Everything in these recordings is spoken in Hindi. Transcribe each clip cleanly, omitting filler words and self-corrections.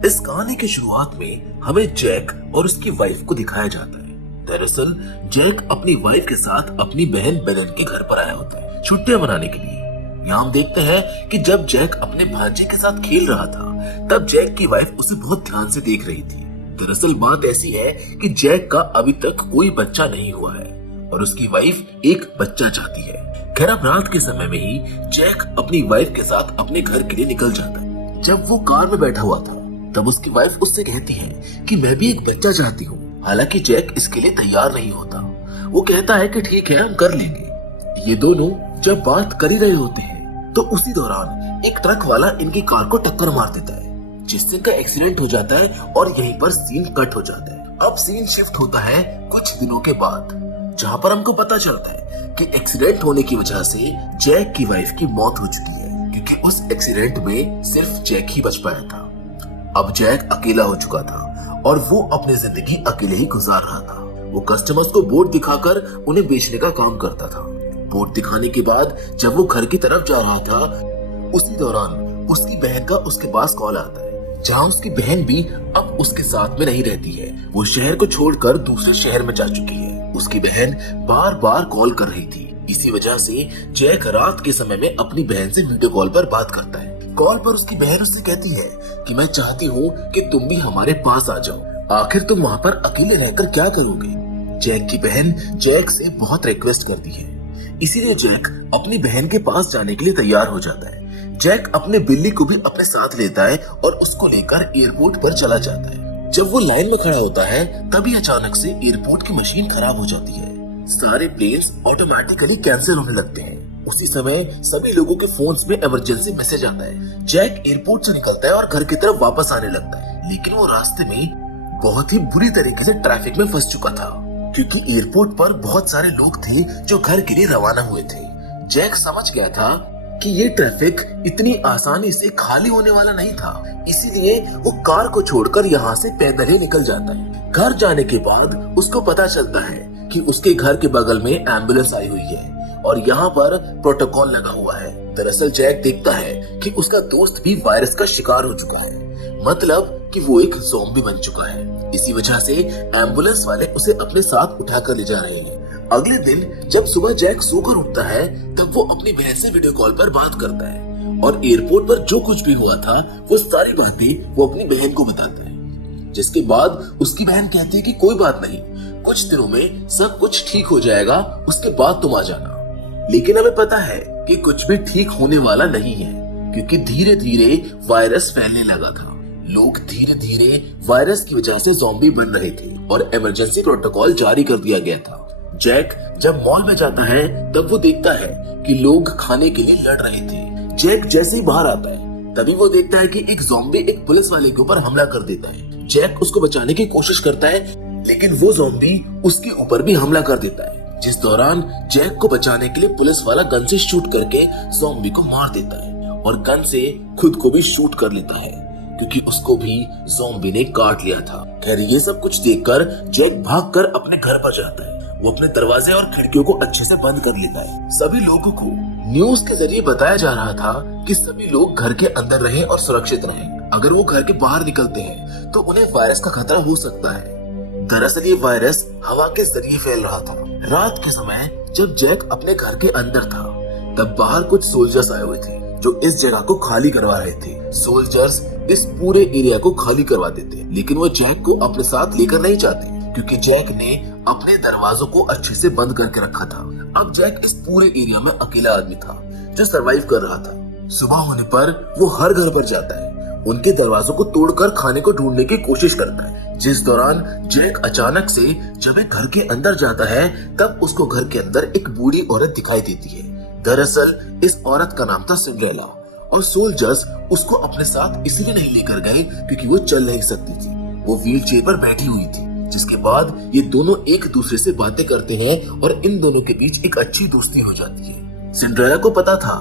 इस कहानी की शुरुआत में हमें जैक और उसकी वाइफ को दिखाया जाता है। दरअसल जैक अपनी वाइफ के साथ अपनी बहन बेलन के घर पर आया होता है छुट्टियां मनाने के लिए। यहाँ हम देखते हैं कि जब जैक अपने भांजे के साथ खेल रहा था तब जैक की वाइफ उसे बहुत ध्यान से देख रही थी। दरअसल बात ऐसी है कि जैक का अभी तक कोई बच्चा नहीं हुआ है और उसकी वाइफ एक बच्चा चाहती है। खैर अब रात के समय में ही जैक अपनी वाइफ के साथ अपने घर के लिए निकल जाता है। जब वो कार में बैठा हुआ था तब उसकी वाइफ उससे कहती है कि मैं भी एक बच्चा चाहती हूँ। हालांकि जैक इसके लिए तैयार नहीं होता। वो कहता है कि ठीक है हम कर लेंगे। ये दोनों जब बात कर ही रहे होते हैं तो उसी दौरान एक ट्रक वाला इनकी कार को टक्कर मार देता है जिससे इनका एक्सीडेंट हो जाता है और यहीं पर सीन कट हो जाता है। अब सीन शिफ्ट होता है कुछ दिनों के बाद जहाँ पर हमको पता चलता है कि एक्सीडेंट होने की वजह से जैक की वाइफ की मौत हो चुकी है क्योंकि उस एक्सीडेंट में सिर्फ जैक ही बच पाया था। अब जैक अकेला हो चुका था और वो अपनी जिंदगी अकेले ही गुजार रहा था। वो कस्टमर्स को बोर्ड दिखाकर उन्हें बेचने का काम करता था। बोर्ड दिखाने के बाद जब वो घर की तरफ जा रहा था उसी दौरान उसकी बहन का उसके पास कॉल आता है जहाँ उसकी बहन भी अब उसके साथ में नहीं रहती है। वो शहर को छोड़कर दूसरे शहर में जा चुकी है। उसकी बहन बार बार कॉल कर रही थी। इसी वजह से जैक रात के समय में अपनी बहन से वीडियो कॉल पर बात करता है। कॉल पर उसकी बहन उससे कहती है कि मैं चाहती हूँ कि तुम भी हमारे पास आ जाओ। आखिर तुम वहाँ पर अकेले रहकर क्या करोगे। जैक की बहन जैक से बहुत रिक्वेस्ट करती है इसीलिए जैक अपनी बहन के पास जाने के लिए तैयार हो जाता है। जैक अपने बिल्ली को भी अपने साथ लेता है और उसको लेकर एयरपोर्ट पर चला जाता है। जब वो लाइन में खड़ा होता है तभी अचानक से एयरपोर्ट की मशीन खराब हो जाती है। सारे प्लेन्स ऑटोमेटिकली कैंसिल होने लगते हैं। उसी समय सभी लोगों के फोन्स में इमरजेंसी मैसेज आता है। जैक एयरपोर्ट से निकलता है और घर की तरफ वापस आने लगता है लेकिन वो रास्ते में बहुत ही बुरी तरीके से ट्रैफिक में फंस चुका था क्योंकि एयरपोर्ट पर बहुत सारे लोग थे जो घर के लिए रवाना हुए थे। जैक समझ गया था कि ये ट्रैफिक इतनी आसानी से खाली होने वाला नहीं था, इसीलिए वो कार को छोड़कर यहाँ से पैदल ही निकल जाता है। घर जाने के बाद उसको पता चलता है कि उसके घर के बगल में एम्बुलेंस आई हुई है और यहाँ पर प्रोटोकॉल लगा हुआ है। दरअसल जैक देखता है कि उसका दोस्त भी वायरस का शिकार हो चुका है, मतलब कि वो एक ज़ॉम्बी बन चुका है। इसी वजह से एम्बुलेंस वाले उसे अपने साथ उठाकर ले जा रहे हैं। अगले दिन जब सुबह जैक सोकर उठता है तब वो अपनी बहन से वीडियो कॉल पर बात करता है और एयरपोर्ट पर जो कुछ भी हुआ था वो सारी बातें वो अपनी बहन को बताता है। जिसके बाद उसकी बहन कहती है कि कोई बात नहीं, कुछ दिनों में सब कुछ ठीक हो जाएगा, उसके बाद तुम आ जाना। लेकिन हमें पता है कि कुछ भी ठीक होने वाला नहीं है क्योंकि धीरे धीरे वायरस फैलने लगा था। लोग धीरे धीरे वायरस की वजह से ज़ॉम्बी बन रहे थे और इमरजेंसी प्रोटोकॉल जारी कर दिया गया था। जैक जब मॉल में जाता है तब वो देखता है कि लोग खाने के लिए लड़ रहे थे। जैक जैसे ही बाहर आता है तभी वो देखता है कि एक ज़ॉम्बी एक पुलिस वाले के ऊपर हमला कर देता है। जैक उसको बचाने की कोशिश करता है लेकिन वो ज़ॉम्बी उसके ऊपर भी हमला कर देता है, जिस दौरान जैक को बचाने के लिए पुलिस वाला गन से शूट करके ज़ॉम्बी को मार देता है और गन से खुद को भी शूट कर लेता है क्योंकि उसको भी ज़ॉम्बी ने काट लिया था। खैर ये सब कुछ देखकर जैक भागकर अपने घर पर जाता है। वो अपने दरवाजे और खिड़कियों को अच्छे से बंद कर लेता है। सभी लोगों को न्यूज के जरिए बताया जा रहा था कि सभी लोग घर के अंदर रहें और सुरक्षित रहें। अगर वो घर के बाहर निकलते हैं तो उन्हें वायरस का खतरा हो सकता है। दरअसल ये वायरस हवा के जरिए फैल रहा था। रात के समय जब जैक अपने घर के अंदर था तब बाहर कुछ सोल्जर्स आए हुए थे जो इस जगह को खाली करवा रहे थे। सोल्जर्स इस पूरे एरिया को खाली करवा देते लेकिन वो जैक को अपने साथ लेकर नहीं जाते क्योंकि जैक ने अपने दरवाजों को अच्छे से बंद करके रखा था। अब जैक इस पूरे एरिया में अकेला आदमी था जो सरवाइव कर रहा था। सुबह होने पर वो हर घर पर जाता है, उनके दरवाजों को तोड़कर खाने को ढूंढने की कोशिश करता है। जिस दौरान जैक अचानक से जब एक घर के अंदर जाता है तब उसको घर के अंदर एक बूढ़ी औरत दिखाई देती है। दरअसल इस औरत का नाम था सिंड्रेला और सोल्जर्स उसको अपने साथ इसलिए नहीं लेकर गए क्योंकि वो चल नहीं सकती थी। वो व्हील चेयर पर बैठी हुई थी। जिसके बाद ये दोनों एक दूसरे से बातें करते हैं और इन दोनों के बीच एक अच्छी दोस्ती हो जाती है। सिंड्रेला को पता था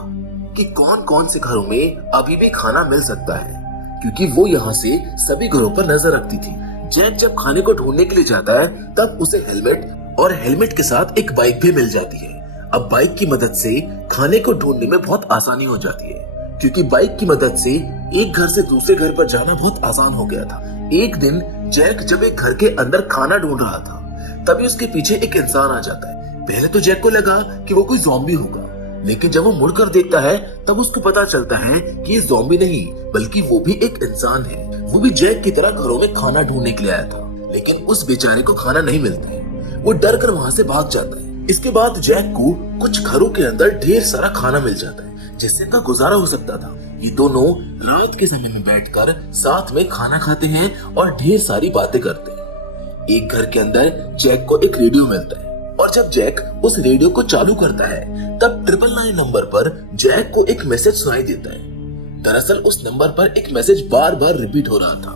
कि कौन कौन से घरों में अभी भी खाना मिल सकता है क्योंकि वो यहाँ से सभी घरों पर नजर रखती थी। जैक जब खाने को ढूंढने के लिए जाता है तब उसे हेलमेट और हेलमेट के साथ एक बाइक भी मिल जाती है। अब बाइक की मदद से खाने को ढूंढने में बहुत आसानी हो जाती है क्योंकि बाइक की मदद से एक घर से दूसरे घर पर जाना बहुत आसान हो गया था। एक दिन जैक जब एक घर के अंदर खाना ढूंढ रहा था, तभी उसके पीछे एक इंसान आ जाता है। पहले तो जैक को लगा कि वो कोई ज़ॉम्बी होगा, लेकिन जब वो मुड़कर देखता है तब उसको पता चलता है कि ये ज़ॉम्बी नहीं बल्कि वो भी एक इंसान है। वो भी जैक की तरह घरों में खाना ढूंढने के लिए आया था, लेकिन उस बेचारे को खाना नहीं मिलता है। वो डर कर वहाँ से भाग जाता है। इसके बाद जैक को कुछ घरों के अंदर ढेर सारा खाना मिल जाता है, जिससे इनका गुजारा हो सकता था। ये दोनों रात के समय में बैठकर साथ में खाना खाते हैं और ढेर सारी बातें करते हैं। एक घर के अंदर जैक को एक रेडियो मिलता है और जब जैक उस रेडियो को चालू करता है तब 999 नंबर पर जैक को एक मैसेज सुनाई देता है। दरअसल उस नंबर पर एक मैसेज बार बार रिपीट हो रहा था।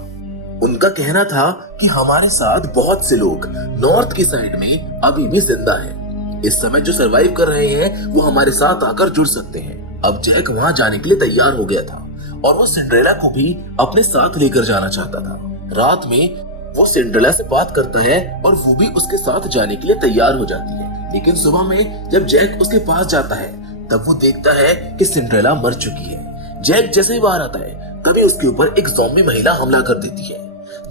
उनका कहना था कि हमारे साथ बहुत से लोग नॉर्थ की साइड में अभी भी जिंदा हैं। इस समय जो सरवाइव कर रहे हैं वो हमारे साथ आकर जुड़ सकते हैं। अब जैक वहां जाने के लिए तैयार हो गया था और वो सिंड्रेला को भी अपने साथ लेकर जाना चाहता था। रात में वो सिंड्रेला से बात करता है और वो भी उसके साथ जाने के लिए तैयार हो जाती है। लेकिन सुबह में जब जैक उसके पास जाता है तब वो देखता है कि सिंड्रेला मर चुकी है। जैक जैसे ही बाहर आता है तभी उसके ऊपर एक ज़ॉम्बी महिला हमला कर देती है।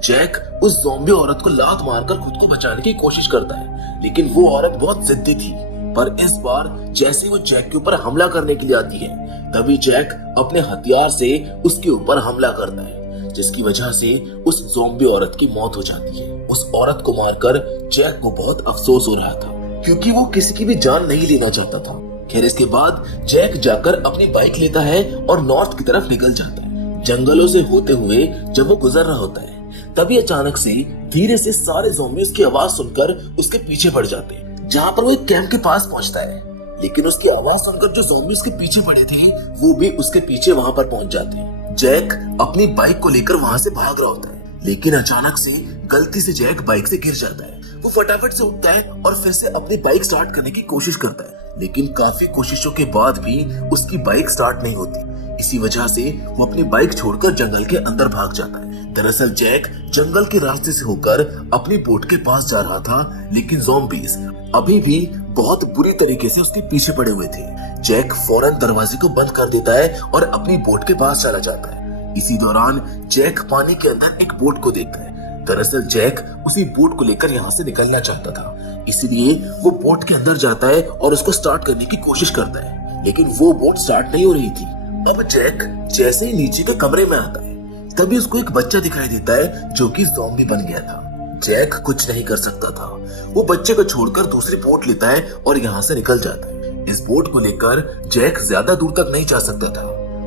जैक उस ज़ॉम्बी औरत को लात मारकर खुद को बचाने की कोशिश करता है, लेकिन वो औरत बहुत जिद्दी थी। पर इस बार जैसे वो जैक के ऊपर हमला करने के लिए आती है तभी जैक अपने हथियार से उसके ऊपर हमला करता है, जिसकी वजह से उस ज़ॉम्बी औरत की मौत हो जाती है। उस औरत को मारकर जैक को बहुत अफसोस हो रहा था, क्योंकि वो किसी की भी जान नहीं लेना चाहता था। खैर इसके बाद जैक जाकर अपनी बाइक लेता है और नॉर्थ की तरफ निकल जाता है। जंगलों से होते हुए जब वो गुजर रहा होता है तभी अचानक से धीरे से सारे ज़ॉम्बी उसकी आवाज सुनकर उसके पीछे पड़ जाते हैं। जहाँ पर वो एक कैंप के पास पहुंचता है, लेकिन उसकी आवाज सुनकर जो ज़ॉम्बी उसके पीछे पड़े थे वो भी उसके पीछे वहां पर पहुंच जाते हैं। जैक अपनी बाइक को लेकर वहां से भाग रहा होता है, लेकिन अचानक से गलती से जैक बाइक से गिर जाता है। वो फटाफट से उठता है और फिर से अपनी बाइक स्टार्ट करने की कोशिश करता है, लेकिन काफी कोशिशों के बाद भी उसकी बाइक स्टार्ट नहीं होती। इसी वजह से वो अपनी बाइक छोड़कर जंगल के अंदर भाग जाता है। दरअसल जैक जंगल के रास्ते से होकर अपनी बोट के पास जा रहा था, लेकिन ज़ॉम्बीज़ अभी भी बहुत बुरी तरीके से उसके पीछे पड़े हुए थे। जैक फौरन दरवाजे को बंद कर देता है और अपनी बोट के पास चला जाता है। इसी दौरान जैक पानी के अंदर एक बोट को देखता है। दरअसल जैक उसी बोट को लेकर यहाँ से निकलना चाहता था, इसलिए वो बोट के अंदर जाता है और उसको स्टार्ट करने की कोशिश करता है, लेकिन वो बोट स्टार्ट नहीं हो रही थी। अब जैक जैसे ही नीचे के कमरे में आता है तभी उसको एक बच्चा दिखाई देता है जो कि ज़ॉम्बी बन गया था। जैक कुछ नहीं कर सकता था। वो बच्चे को छोड़कर दूसरी बोट लेता है और यहाँ से निकल जाता है। इस बोट को लेकर जैक ज्यादा दूर तक नहीं जा सकता था,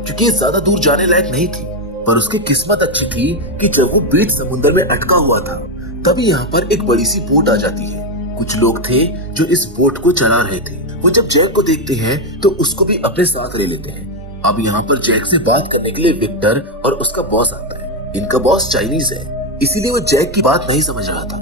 क्योंकि ज्यादा दूर जाने लायक नहीं थी। पर उसकी किस्मत अच्छी थी कि जब वो बीच समुद्र में अटका हुआ था तभी यहाँ पर एक बड़ी सी बोट आ जाती है। कुछ लोग थे जो इस बोट को चला रहे थे। वो जब जैक को देखते हैं तो उसको भी अपने साथ ले लेते हैं। अब यहाँ पर जैक से बात करने के लिए विक्टर और उसका बॉस आता है। इनका बॉस चाइनीज है, इसीलिए वो जैक की बात नहीं समझ रहा था,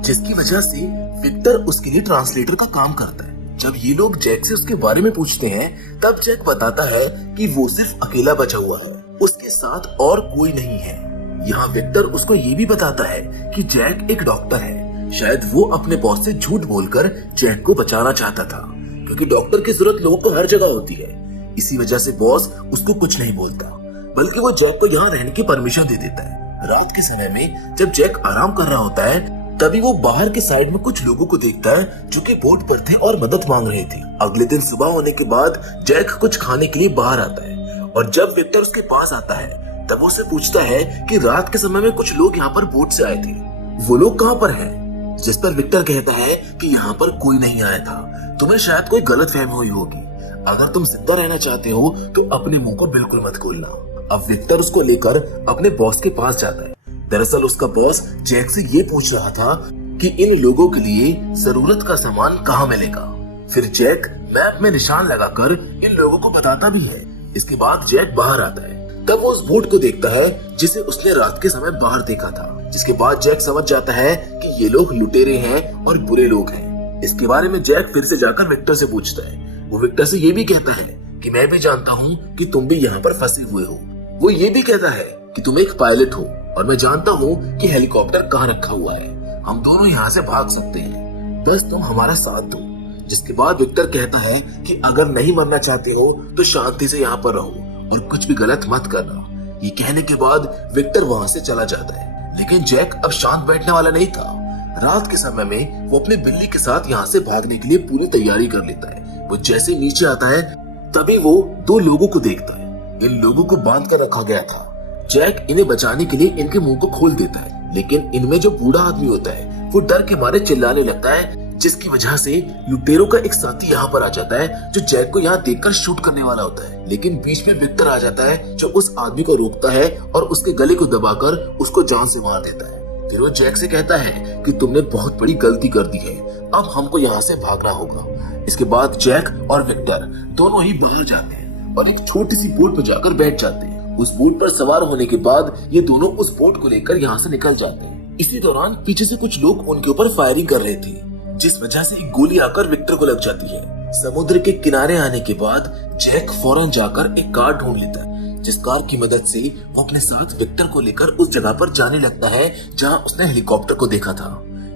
जिसकी वजह से विक्टर उसके लिए ट्रांसलेटर का काम करता है। जब ये लोग जैक से उसके बारे में पूछते हैं तब जैक बताता है कि वो सिर्फ अकेला बचा हुआ है, उसके साथ और कोई नहीं है। यहाँ विक्टर उसको ये भी बताता है कि जैक एक डॉक्टर है। शायद वो अपने बॉस से झूठ बोलकर जैक को बचाना चाहता था, क्योंकि डॉक्टर की जरूरत लोगों को हर जगह होती है। इसी वजह से बॉस उसको कुछ नहीं बोलता, बल्कि वो जैक को यहाँ रहने की परमिशन दे देता है। रात के समय में जब जैक आराम कर रहा होता है तभी वो बाहर के साइड में कुछ लोगों को देखता है जो कि बोट पर थे और मदद मांग रहे थे। अगले दिन सुबह होने के बाद जैक कुछ खाने के लिए बाहर आता है और जब विक्टर उसके पास आता है तब वो उससे पूछता है कि रात के समय में कुछ लोग यहाँ पर बोट से आए थे, वो लोग कहाँ पर हैं? जिस पर विक्टर कहता है कि यहाँ पर कोई नहीं आया था, तुम्हें शायद कोई गलतफहमी हुई होगी। अगर तुम जिंदा रहना चाहते हो तो अपने मुंह को बिल्कुल मत खोलना। अब विक्टर उसको लेकर अपने बॉस के पास जाता है। दरअसल उसका बॉस जैक से ये पूछ रहा था कि इन लोगों के लिए जरूरत का सामान कहाँ मिलेगा। फिर जैक मैप में निशान लगाकर इन लोगों को बताता भी है। इसके बाद जैक बाहर आता है, तब वो उस बोट को देखता है जिसे उसने रात के समय बाहर देखा था। जिसके बाद जैक समझ जाता है कि ये लोग लुटेरे हैं और बुरे लोग हैं। इसके बारे में जैक फिर से जाकर विक्टर से पूछता है। वो विक्टर से ये भी कहता है कि मैं भी जानता हूँ कि तुम भी यहाँ पर फंसे हुए हो। वो ये भी कहता है कि तुम एक पायलट हो और मैं जानता हूँ कि हेलीकॉप्टर कहाँ रखा हुआ है, हम दोनों यहाँ से भाग सकते हैं, बस तुम हमारा साथ दो। जिसके बाद विक्टर कहता है कि अगर नहीं मरना चाहते हो तो शांति से यहाँ पर रहो और कुछ भी गलत मत करना। ये कहने के बाद विक्टर वहां से चला जाता है, लेकिन जैक अब शांत बैठने वाला नहीं था। रात के समय में वो अपनी बिल्ली के साथ यहाँ से भागने के लिए पूरी तैयारी कर लेता है। वो जैसे नीचे आता है तभी वो दो लोगों को देखता है। इन लोगों को बांध कर रखा गया था। जैक इन्हें बचाने के लिए इनके मुंह को खोल देता है, लेकिन इनमें जो बूढ़ा आदमी होता है वो डर के मारे चिल्लाने लगता है, जिसकी वजह से लुटेरों का एक साथी यहाँ पर आ जाता है जो जैक को यहाँ देखकर शूट करने वाला होता है। लेकिन बीच में विक्टर आ जाता है जो उस आदमी को रोकता है और उसके गले को दबाकर उसको जान से मार देता है। फिर वो जैक से कहता है कि तुमने बहुत बड़ी गलती कर दी है, अब हमको यहाँ से भागना होगा। इसके बाद जैक और विक्टर दोनों ही बाहर जाते हैं और एक छोटी सी बोट पर जाकर बैठ जाते हैं। उस बोट पर सवार होने के बाद ये दोनों उस बोट को लेकर यहाँ से निकल जाते हैं। इसी दौरान पीछे से कुछ लोग उनके ऊपर फायरिंग कर रहे थे, जिस वजह से एक गोली आकर विक्टर को लग जाती है। समुद्र के किनारे आने के बाद जैक फौरन जाकर एक कार ढूंढ लेता है, जिस कार की मदद से वो अपने साथ विक्टर को लेकर उस जगह पर जाने लगता है जहां उसने हेलीकॉप्टर को देखा था।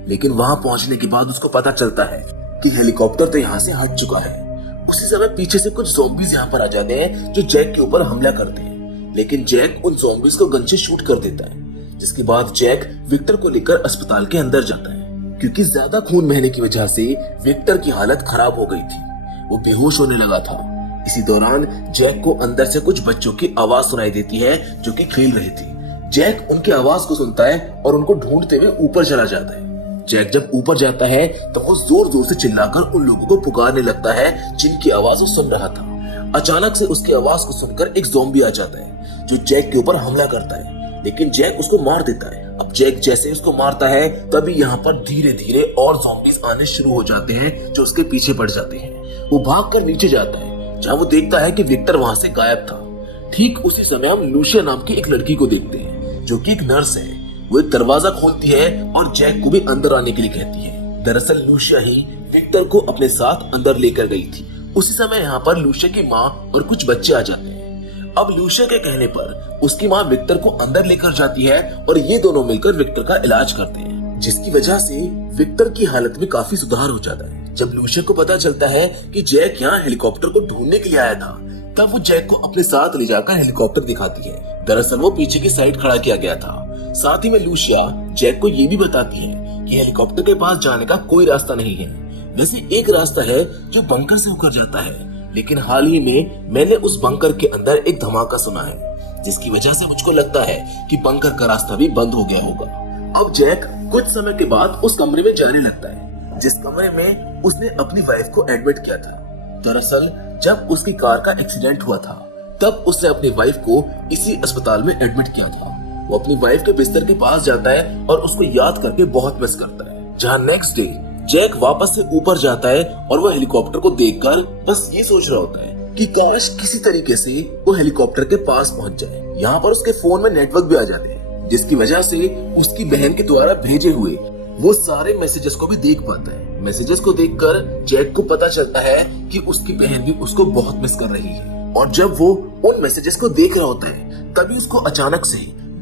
लेकिन वहां पहुंचने के बाद उसको पता चलता है कि हेलीकॉप्टर तो यहाँ से हट चुका है। उसी समय पीछे से कुछ ज़ॉम्बीज यहाँ पर आ जाते हैं जो जैक के ऊपर हमला करते हैं, लेकिन जैक उन ज़ॉम्बीज को गन से शूट कर देता है। जिसके बाद जैक विक्टर को लेकर अस्पताल के अंदर जाता है, क्योंकि ज्यादा खून बहने की वजह से विक्टर की हालत खराब हो गई थी। वो बेहोश होने लगा था। इसी दौरान जैक को अंदर से कुछ बच्चों की आवाज सुनाई देती है जो कि खेल रहे थे। जैक उनकी आवाज को सुनता है और उनको ढूंढते हुए ऊपर चला जाता है। जैक जब ऊपर जाता है तो वो जोर जोर से चिल्लाकर उन लोगों को पुकारने लगता है जिनकी आवाज वो सुन रहा था। अचानक से उसकी आवाज को सुनकर एक ज़ॉम्बी आ जाता है जो जैक के ऊपर हमला करता है, लेकिन जैक उसको मार देता है। अब जैक जैसे उसको मारता है तभी यहाँ पर धीरे धीरे और ज़ॉम्बीज आने शुरू हो जाते हैं जो उसके पीछे पड़ जाते हैं। वो भागकर नीचे जाता है जहाँ वो देखता है कि विक्टर वहां से गायब था। ठीक उसी समय हम लूशिया नाम की एक लड़की को देखते हैं जो कि एक नर्स है। वो एक दरवाजा खोलती है और जैक को भी अंदर आने के लिए कहती है। दरअसल लूशिया ही विक्टर को अपने साथ अंदर लेकर गई थी। उसी समय यहाँ पर लूशिया की माँ और कुछ बच्चे आ जाते हैं। अब लूशिया के कहने पर उसकी माँ विक्टर को अंदर लेकर जाती है और ये दोनों मिलकर विक्टर का इलाज करते हैं, जिसकी वजह से विक्टर की हालत में काफी सुधार हो जाता है। जब लूशिया को पता चलता है कि जैक यहाँ हेलीकॉप्टर को ढूंढने के लिए आया था, तब वो जैक को अपने साथ ले जाकर हेलीकॉप्टर दिखाती है। दरअसल वो पीछे की साइड खड़ा किया गया था। साथ ही में लूशिया जैक को ये भी बताती है कि हेलीकॉप्टर के पास जाने का कोई रास्ता नहीं है। वैसे एक रास्ता है जो बंकर से होकर जाता है, लेकिन हाल ही में मैंने उस बंकर के अंदर एक धमाका सुना है, जिसकी वजह से मुझको लगता है कि बंकर का रास्ता भी बंद हो गया होगा। अब जैक कुछ समय के बाद उस कमरे में जाने लगता है जिस कमरे में उसने अपनी वाइफ को एडमिट किया था। दरअसल जब उसकी कार का एक्सीडेंट हुआ था तब उसने अपनी वाइफ को इसी अस्पताल में एडमिट किया था। वो अपनी वाइफ के बिस्तर के पास जाता है और उसको याद करके बहुत मिस करता है। जहाँ नेक्स्ट डे जैक वापस से ऊपर जाता है और वो हेलीकॉप्टर को देखकर बस ये सोच रहा होता है कि काश किसी तरीके से वो हेलीकॉप्टर के पास पहुंच जाए। यहाँ पर उसके फोन में नेटवर्क भी आ जाते हैं, जिसकी वजह से उसकी बहन के द्वारा भेजे हुए वो सारे मैसेजेस को भी देख पाता है। मैसेजेस को देखकर जैक को पता चलता है कि उसकी बहन भी उसको बहुत मिस कर रही है। और जब वो उन मैसेजेस को देख रहा होता है तभी उसको अचानक से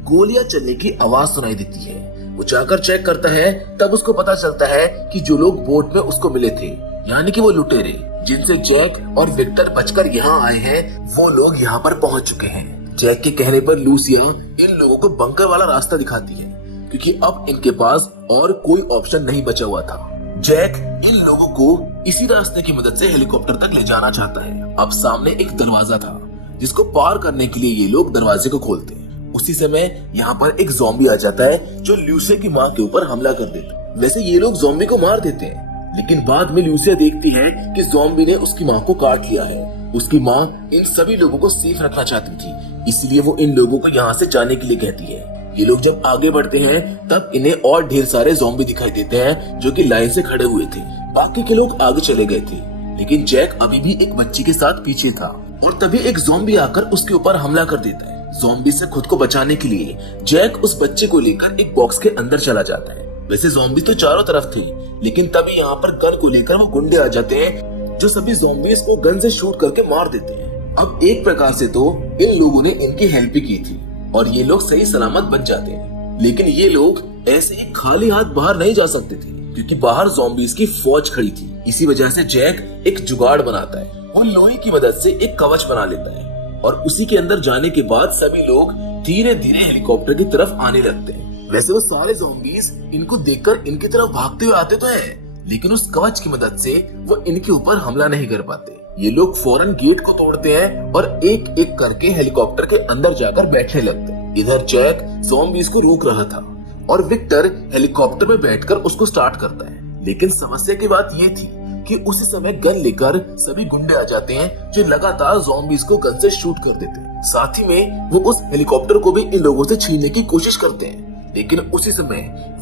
गोलियां चलने की आवाज सुनाई देती है। वो जाकर चेक करता है, तब उसको पता चलता है कि जो लोग बोट में उसको मिले थे, यानी कि वो लुटेरे जिनसे जैक और विक्टर बचकर यहाँ आए हैं, वो लोग यहाँ पर पहुंच चुके हैं। जैक के कहने पर लूसिया इन लोगों को बंकर वाला रास्ता दिखाती है, क्योंकि अब इनके पास और कोई ऑप्शन नहीं बचा हुआ था। जैक इन लोगों को इसी रास्ते की मदद से हेलीकॉप्टर तक ले जाना चाहता है। अब सामने एक दरवाजा था जिसको पार करने के लिए ये लोग दरवाजे को खोलते हैं। उसी समय यहाँ पर एक ज़ॉम्बी आ जाता है जो ल्यूसिया की माँ के ऊपर हमला कर देता है। वैसे ये लोग ज़ॉम्बी को मार देते हैं, लेकिन बाद में लूसिया देखती है कि ज़ॉम्बी ने उसकी माँ को काट लिया है। उसकी माँ इन सभी लोगों को सेफ रखना चाहती थी, इसलिए वो इन लोगों को यहाँ से जाने के लिए कहती है। ये लोग जब आगे बढ़ते हैं तब इन्हें और ढेर सारे ज़ॉम्बी दिखाई देते हैं जो कि लाइन से खड़े हुए थे। बाकी के लोग आगे चले गए थे, लेकिन जैक अभी भी एक बच्ची के साथ पीछे था और तभी एक ज़ॉम्बी आकर उसके ऊपर हमला कर देता है। ज़ॉम्बी से खुद को बचाने के लिए जैक उस बच्चे को लेकर एक बॉक्स के अंदर चला जाता है। वैसे ज़ॉम्बी तो चारों तरफ थे, लेकिन तभी यहाँ पर गन को लेकर वो गुंडे आ जाते हैं जो सभी ज़ॉम्बीज़ को गन से शूट करके मार देते हैं। अब एक प्रकार से तो इन लोगों ने इनकी हेल्प भी की थी और ये लोग सही सलामत बच जाते हैं, लेकिन ये लोग ऐसे ही खाली हाथ बाहर नहीं जा सकते थे क्योंकि बाहर ज़ॉम्बीज़ की फौज खड़ी थी। इसी वजह से जैक एक जुगाड़ बनाता है। वो लोहे की मदद से एक कवच बना लेता है और उसी के अंदर जाने के बाद सभी लोग धीरे धीरे हेलीकॉप्टर की तरफ आने लगते हैं। वैसे वो सारे ज़ॉम्बीज इनको देखकर इनकी तरफ भागते हुए आते तो है, लेकिन उस कवच की मदद से वो इनके ऊपर हमला नहीं कर पाते। ये लोग फौरन गेट को तोड़ते हैं और एक एक करके हेलीकॉप्टर के अंदर जाकर बैठने लगते हैं। इधर जैक ज़ॉम्बीज को रोक रहा था और विक्टर हेलीकॉप्टर में बैठकर उसको स्टार्ट करता है। लेकिन समस्या की बात ये थी कि उसी समय गन लेकर सभी गुंडे आ जाते हैं जो लगातार ज़ॉम्बीज को गन से शूट कर देते हैं। साथ ही में वो उस हेलीकॉप्टर को भी इन लोगों से छीनने की कोशिश करते हैं। लेकिन उसी समय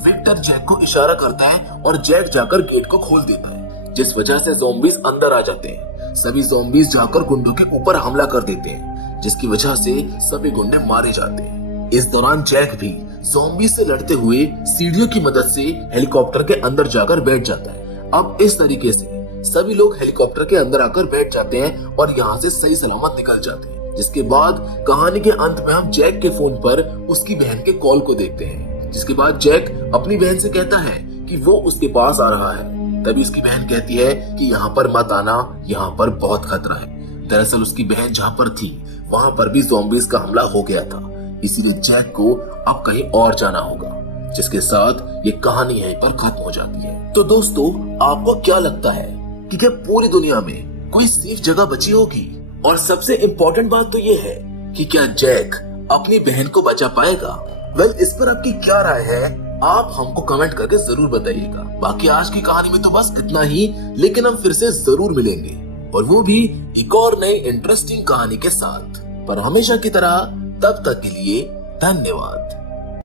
विक्टर जैक को इशारा करता है और जैक जाकर गेट को खोल देता है, जिस वजह से ज़ॉम्बीज अंदर आ जाते हैं। सभी ज़ॉम्बीज जाकर गुंडों के ऊपर हमला कर देते हैं, जिसकी वजह से सभी गुंडे मारे जाते हैं। इस दौरान जैक भी ज़ॉम्बीज से लड़ते हुए सीढ़ियों की मदद से हेलीकॉप्टर के अंदर जाकर बैठ जाता है। अब इस तरीके से सभी लोग हेलीकॉप्टर के अंदर आकर बैठ जाते हैं और यहाँ से सही सलामत निकल जाते हैं। जिसके बाद कहानी के अंत में हम जैक के फोन पर उसकी बहन के कॉल को देखते हैं, जिसके बाद जैक अपनी बहन से कहता है कि वो उसके पास आ रहा है। तभी उसकी बहन कहती है कि यहाँ पर मत आना, यहाँ पर बहुत खतरा है। दरअसल उसकी बहन जहाँ पर थी वहाँ पर भी ज़ॉम्बीज का हमला हो गया था, इसीलिए जैक को अब कहीं और जाना होगा, जिसके साथ ये कहानी यहीं पर खत्म हो जाती है। तो दोस्तों, आपको क्या लगता है कि क्या पूरी दुनिया में कोई सेफ जगह बची होगी? और सबसे इम्पोर्टेंट बात तो ये है कि क्या जैक अपनी बहन को बचा पाएगा? वेल, इस पर आपकी क्या राय है? आप हमको कमेंट करके जरूर बताइएगा। बाकी आज की कहानी में तो बस इतना ही, लेकिन हम फिर से जरूर मिलेंगे, और वो भी एक और नई इंटरेस्टिंग कहानी के साथ। पर हमेशा की तरह तब तक के लिए धन्यवाद।